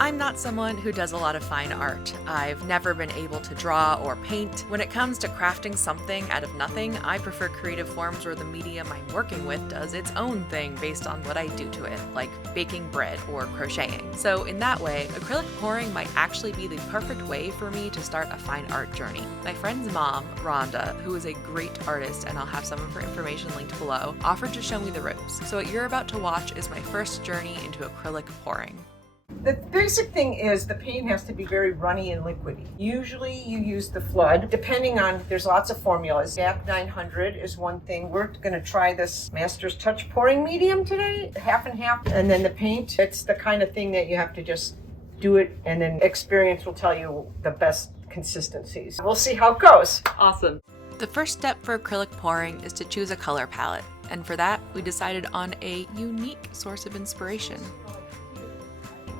I'm not someone who does a lot of fine art. I've never been able to draw or paint. When it comes to crafting something out of nothing, I prefer creative forms where the medium I'm working with does its own thing based on what I do to it, like baking bread or crocheting. So in that way, acrylic pouring might actually be the perfect way for me to start a fine art journey. My friend's mom, Rhonda, who is a great artist, and I'll have some of her information linked below, offered to show me the ropes. So what you're about to watch is my first journey into acrylic pouring. The basic thing is the paint has to be very runny and liquidy. Usually you use the flood, depending on, there's lots of formulas. DAC 900 is one thing. We're gonna try this Master's Touch pouring medium today, half and half. And then the paint, it's the kind of thing that you have to just do it, and then experience will tell you the best consistencies. We'll see how it goes. Awesome. The first step for acrylic pouring is to choose a color palette. And for that, we decided on a unique source of inspiration.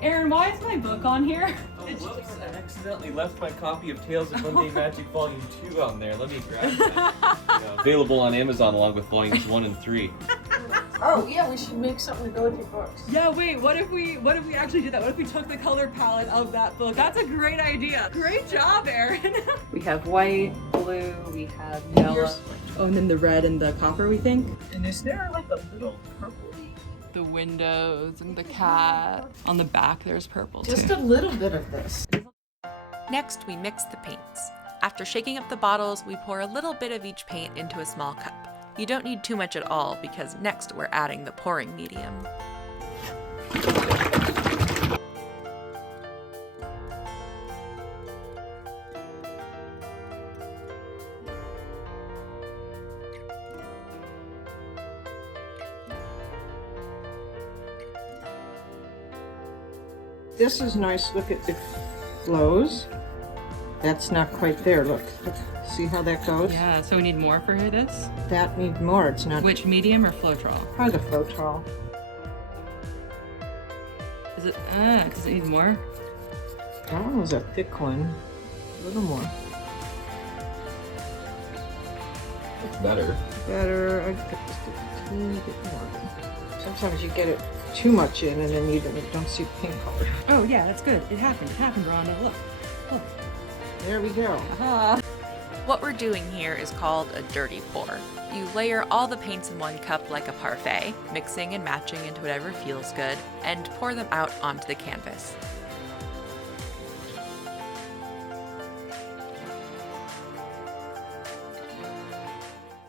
Aaron, why is my book on here? Oh, whoops, I accidentally left my copy of Tales of Mundane Magic Volume 2 on there. Let me grab that. Available on Amazon along with Volumes 1 and 3. Oh yeah, we should make something to go with your books. Yeah, wait, what if we actually did that? What if we took the color palette of that book? That's a great idea. Great job, Aaron. We have white, blue, we have yellow. Oh, and then the red and the copper, we think. And is there like a little purple? The windows and the cat. On the back there's purple too. Just a little bit of this. Next, we mix the paints. After shaking up the bottles, we pour a little bit of each paint into a small cup. You don't need too much at all because next we're adding the pouring medium. This is nice. Look, it flows. That's not quite there. Look. See how that goes? Yeah, so we need more for this? That needs more. It's not. Which, medium or Floetrol? Probably the Floetrol. Is it, does it need more? That one was a thick one. A little more. It's better. Better. I just a teeny bit more. Sometimes you get it too much in and then you don't see the pink color. Oh yeah, that's good. It happened, Rhonda. Look. There we go. Aha. What we're doing here is called a dirty pour. You layer all the paints in one cup like a parfait, mixing and matching into whatever feels good, and pour them out onto the canvas.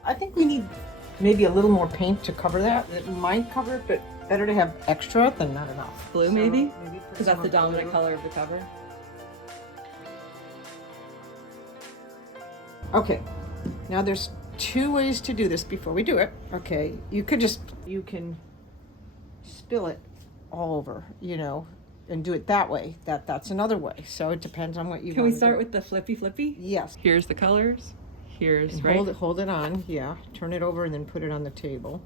I think we need maybe a little more paint to cover that. It might cover it, but better to have extra than not enough. Blue, So maybe? put Because that's some the dominant blue. color of the cover. Okay, now there's two ways to do this before we do it. Okay, you can spill it all over, and do it that way. That's another way. So it depends on what you Can want we to start do. with the flippy? Yes. Here's the colors. Here's, And right? hold it on, yeah. Turn it over and then put it on the table.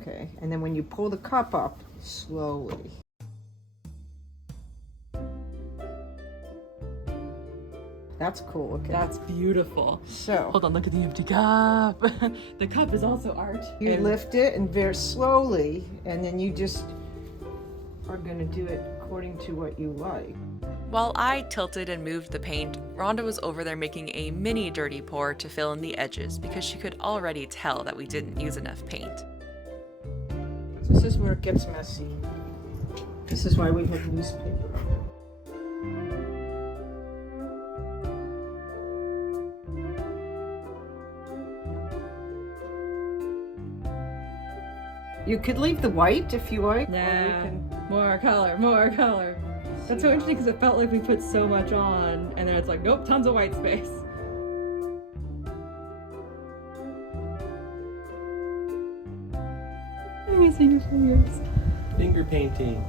Okay, and then when you pull the cup up, slowly. That's cool, okay. That's beautiful. So, Hold on, look at the empty cup. The cup is also art. you And lift it and very slowly, and then you just are gonna do it according to what you like. While I tilted and moved the paint, Rhonda was over there making a mini dirty pour to fill in the edges because she could already tell that we didn't use enough paint. This is where it gets messy. This is why we have newspaper. You could leave the white if you like. Or you Nah, can more color. That's so interesting because it felt like we put so much on, and then it's like, nope, tons of white space. Let me see your fingers. Finger painting.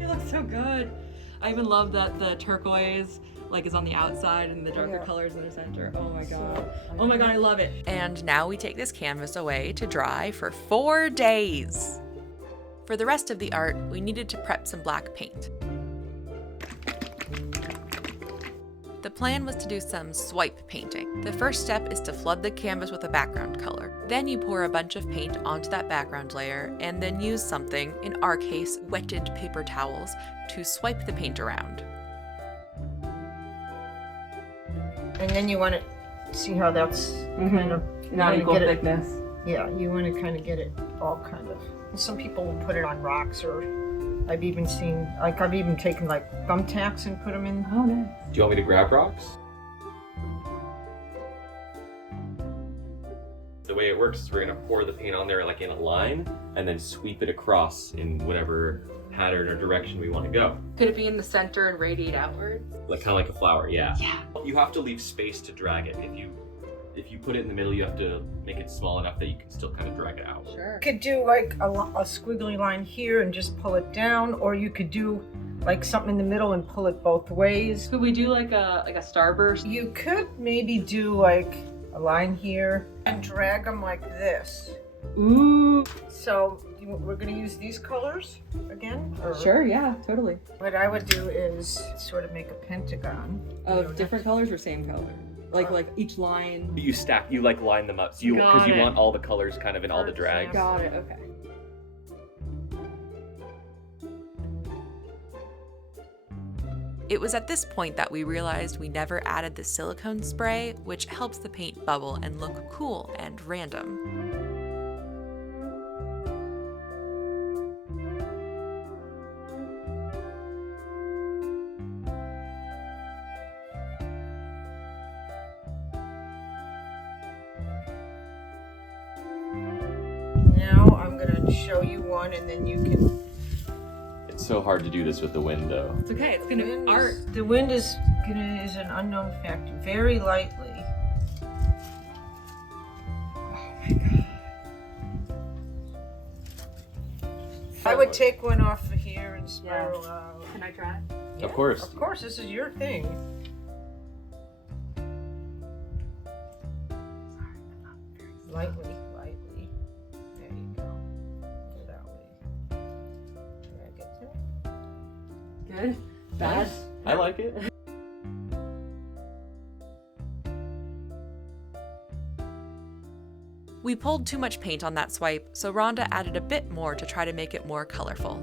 It looks so good. I even love that the turquoise is on the outside and the darker Yeah. colors in the center. Oh my god. So, Oh my god, I love it. And now we take this canvas away to dry for 4 days. For the rest of the art, we needed to prep some black paint. The plan was to do some swipe painting. The first step is to flood the canvas with a background color. Then you pour a bunch of paint onto that background layer and then use something, in our case, wetted paper towels, to swipe the paint around. And then you want to see how that's kind of Not equal thickness. Yeah, you want to kind of get it all kind of. Some people will put it on rocks, or I've even seen, like I've even taken like thumbtacks and put them in. Oh, nice. Do you want me to grab rocks? The way it works is we're gonna pour the paint on there like in a line and then sweep it across in whatever pattern or direction we want to go. Could it be in the center and radiate outwards? Like kind of like a flower, yeah. Yeah. You have to leave space to drag it. If you put it in the middle, you have to make it small enough that you can still kind of drag it out. Sure. You could do like a squiggly line here and just pull it down, or you could do like something in the middle and pull it both ways. Could we do like a starburst? You could maybe do like a line here and drag them like this. Ooh. So we're going to use these colors again? Or Sure, yeah, totally. what I would do is sort of make a pentagon. Of different colors or same color? Like each line. You like line them up, so you because you want all the colors kind of in all the drags. Got it, okay. It was at this point that we realized we never added the silicone spray, which helps the paint bubble and look cool and random. Now I'm going to show you one, and then you can. It's so hard to do this with the wind, though. It's okay, it's gonna be art. The wind is an unknown factor. Very lightly. I would take one off of here and spiral out. Can I try? Yeah, Of course. Of course, this is your thing. Lightly. There you go. Go that way. Drag it there. Good? Bad? I like it. We pulled too much paint on that swipe, so Rhonda added a bit more to try to make it more colorful.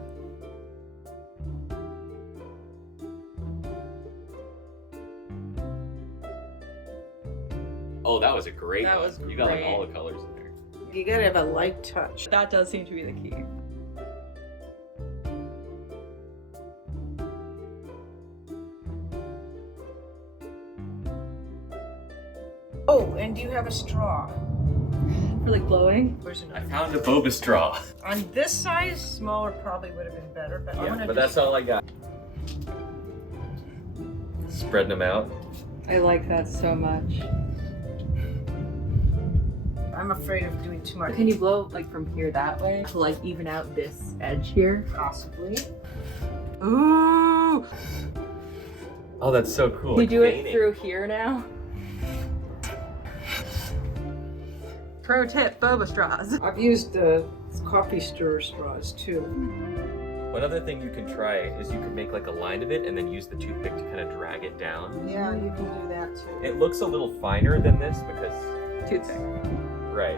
Oh, that was a great That one. was You got like great. all the colors in there. You gotta have a light touch. That does seem to be the key. Oh, and do you have a straw? For like blowing? Where's I another? found a boba straw. On this size, smaller probably would have been better, but I'm gonna but that's all I got. Spreading them out. I like that so much. I'm afraid of doing too much. Can you blow like from here that way to like even out this edge here? Possibly. Ooh! Oh, that's so cool. Can you like do it veining. through here now? Pro tip, boba straws. I've used coffee stirrer straws too. One other thing you can try is you can make like a line of it and then use the toothpick to kind of drag it down. Yeah, you can do that too. It looks a little finer than this because Toothpick. right.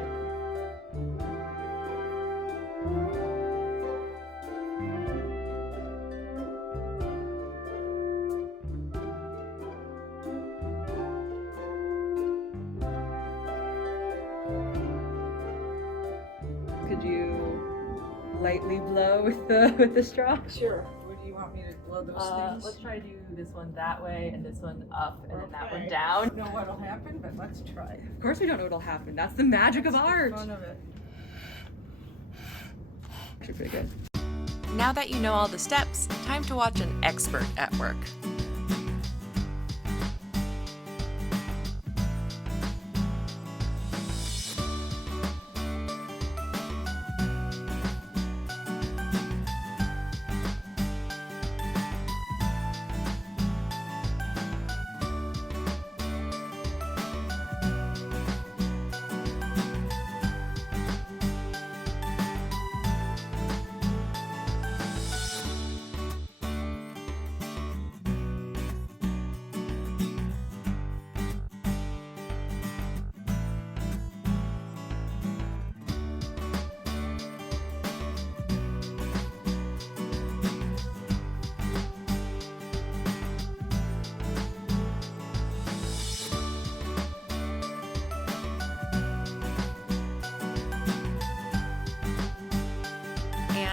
Could you lightly blow with the straw? Sure. Where do you want me to blow those things? Let's try to do this one that way and this one up and then that one Okay. down. I don't know what'll happen, but let's try. Of course we don't know what'll happen. That's the magic of That's the art. fun of it. Actually pretty good. Now that you know all the steps, time to watch an expert at work.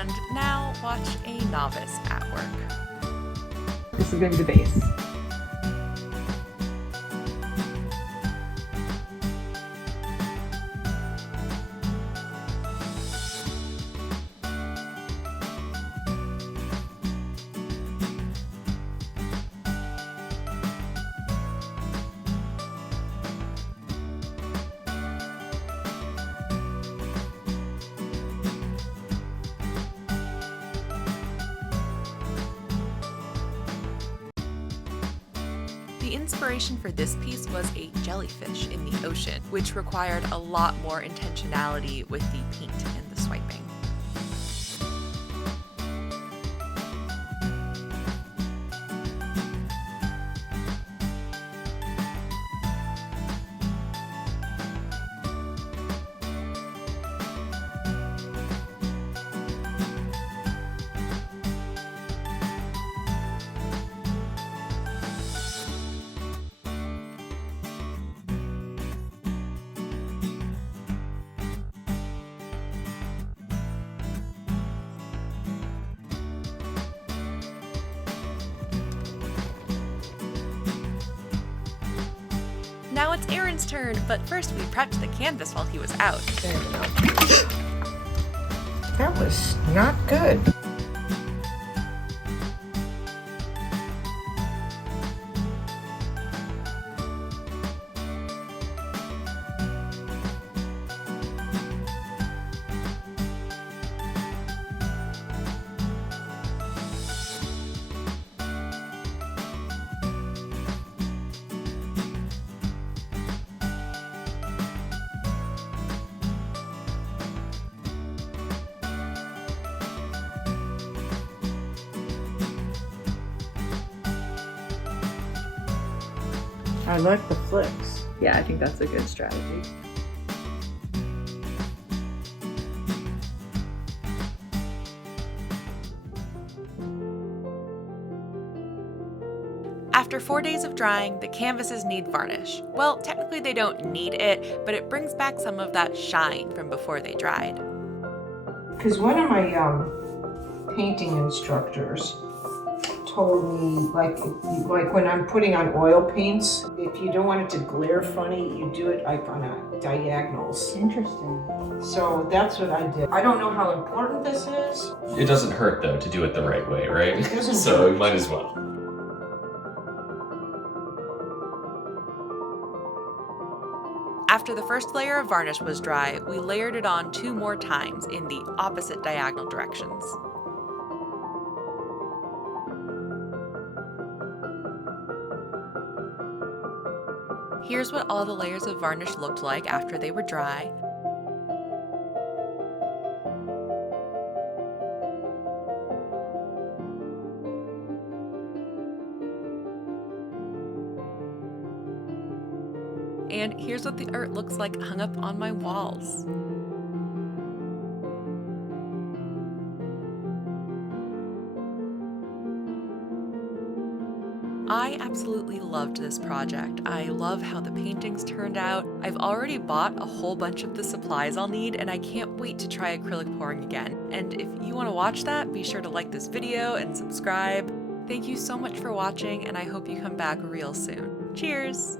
And now watch a novice at work. This is going to be the base. The inspiration for this piece was a jellyfish in the ocean, which required a lot more intentionality with the paint and the swiping. Now it's Aaron's turn, but first we prepped the canvas while he was out. There we go. That was not good. I like the flicks. Yeah, I think that's a good strategy. After 4 days of drying, the canvases need varnish. Well, technically they don't need it, but it brings back some of that shine from before they dried. Because one of my painting instructors told me, like when I'm putting on oil paints, if you don't want it to glare funny, you do it like on a diagonals. Interesting. So that's what I did. I don't know how important this is. It doesn't hurt though to do it the right way, right? It doesn't So hurt. you might as well. After the first layer of varnish was dry, we layered it on 2 more times in the opposite diagonal directions. Here's what all the layers of varnish looked like after they were dry. And here's what the art looks like hung up on my walls. I absolutely loved this project. I love how the paintings turned out. I've already bought a whole bunch of the supplies I'll need, and I can't wait to try acrylic pouring again. And if you want to watch that, be sure to like this video and subscribe. Thank you so much for watching, and I hope you come back real soon. Cheers!